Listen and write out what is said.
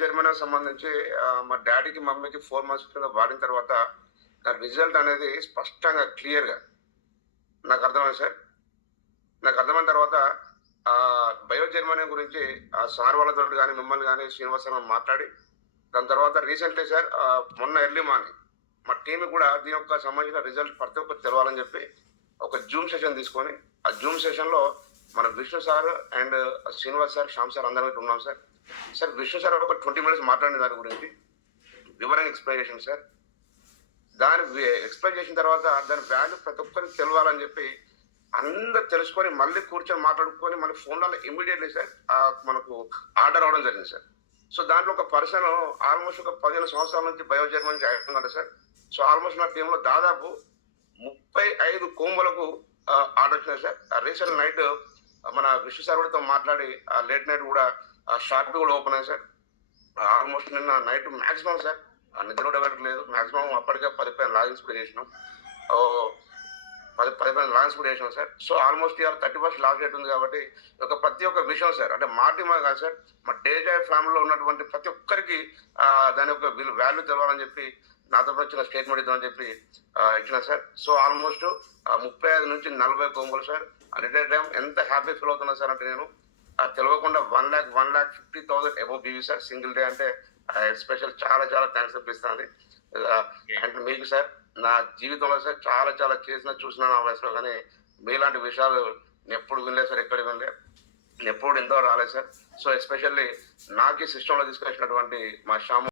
జరిమానాకు సంబంధించి మా డ్యాడీకి, మమ్మీకి 4 మంత్స్ కింద వాడిన తర్వాత దాని రిజల్ట్ అనేది స్పష్టంగా, క్లియర్‌గా నాకర్థమైంది సార్. నాకర్థమైన తర్వాత బయో జర్మనీ గురించి సార్ వాళ్ళతోటి గాని, మిమ్మల్ని గాని, శ్రీనివాస్ సార్ మాట్లాడి, దాని తర్వాత రీసెంట్‌లీ సార్ మొన్న ఎర్లీ మార్నింగ్ మా టీమ్‌కి కూడా దీని యొక్క సంబంధించిన రిజల్ట్ ప్రతి ఒక్కరికి తెలవాలని చెప్పి ఒక జూమ్ సెషన్ తీసుకొని, ఆ జూమ్ సెషన్‌లో మన Vishnu sir and Srinivas sir, Shyam sir అందరం ఉన్నాం సార్. సార్ విష్ణు సార్ ఒక 20 మినిట్స్ మాట్లాడిన దాని గురించి వివరంగా ఎక్స్‌ప్లెయిన్ చేసిండు సార్. ఎక్స్‌ప్లెయిన్ చేసిన తర్వాత దాని వాల్యూ ప్రతి ఒక్కరికి తెలవాలని చెప్పి అందరూ తెలుసుకొని మళ్ళీ కూర్చొని మాట్లాడుకొని మన ఫోన్లలో ఇమ్మీడియట్లీ సార్ మనకు ఆర్డర్ అవ్వడం జరిగింది సార్. సో దాంట్లో ఒక పర్సన్ ఆల్మోస్ట్ ఒక 15 సంవత్సరాల నుంచి బయో జర్మనీ జాయిన్ అయ్యారు సార్. సో ఆల్మోస్ట్ నా టీంలో దాదాపు 35 కోంబులకు ఆర్డర్ వచ్చినాయి సార్. రీసెంట్ నైట్ మన విష్ణు సార్ కూడా మాట్లాడి లేట్ నైట్ కూడా షాప్ కూడా ఓపెన్ అయ్యాయి సార్. ఆల్మోస్ట్ నిన్న నైట్ మాక్సిమం సార్ నిద్ర కూడా వెళ్ళట్లేదు. మాక్సిమం అప్పటికే 10 లాగిన్స్ కూడా చేసినాం. 10 లాగిన్స్ కూడా చేసినాం సార్. సో ఆల్మోస్ట్ ఇవాళ 31st లాస్ట్ డేట్ ఉంది కాబట్టి ప్రతి ఒక్క విషయం సార్, అంటే మా టీమ్ కాదు సార్, మా డేజాయ్ ఫ్యామిలీలో ఉన్నటువంటి ప్రతి ఒక్కరికి దాని యొక్క వాల్యూ తెలవాలని చెప్పి నాతో వచ్చిన స్టేట్మెంట్ ఇద్దామని చెప్పి ఇచ్చిన సార్. సో ఆల్మోస్ట్ 35 నుంచి 40 కోంబులు సార్. అట్ ఏ టైం ఎంత హ్యాపీ ఫీల్ అవుతున్నా సార్ అంటే నేను తెలియకుండా 1,50,000 అబోవ్ బీవీ సార్ సింగిల్ డే అంటే స్పెషల్ చాలా చాలా థ్యాంక్స్ అనిపిస్తుంది. అండ్ మీకు సార్ నా జీవితంలో సార్ చాలా చాలా చూసిన నా వయసులో, కానీ మీలాంటి విషయాలు నేను ఎప్పుడు వినలేదు సార్, ఎక్కడ వినలేదు, ఎప్పుడు ఎంతో రాలేదు సార్. సో ఎస్పెషల్లీ నాకు ఈ సిస్టంలో తీసుకొచ్చినటువంటి మా శ్యామ్